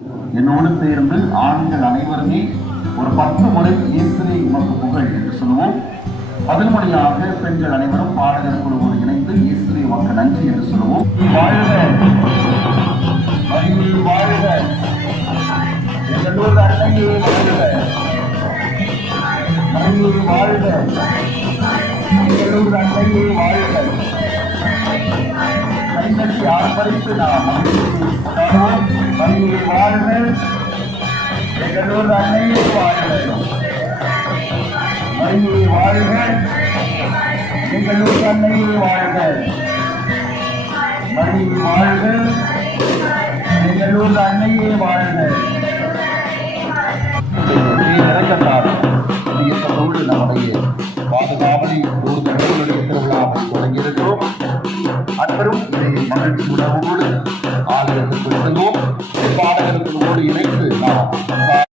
என்னோடு சேர்ந்து ஆண்கள் அனைவருமே ஒரு 10 முறை இயேசுவே உமக்கு புகழ் என்று சொல்லுவோம். 10 மொழியாக பெண்கள் அனைவரும் பாடகர் குழுவோடு இணைந்து இயேசுவே உமக்கு நன்றி என்று சொல்லுவோம். வாழ்க வாழ்க எங்களோடு அன்னையே வாழ்க வாழ்க எங்களோடு அன்னையே வாழ்க. கைநட்டி ஆர்ப்பரித்து நாம் மணியை வாழ்க எங்களோடு அன்னையே வாழ்க மணியை வாழ்க எங்களோடு அன்னையே வாழ்க மணியை வாழ்க எங்களோடு அன்னையே வாழ்க. இயக்கத்தோடு நம்முடைய பாதுகாவலி திருவிழாவை தொடங்கியிருக்கிறோம். அன்பரும் இதை மகிழ்ச்சி உணவோடு ஆலயத்துக்கு செல்வோம். பாடகர்களோடு இணைந்து நாம்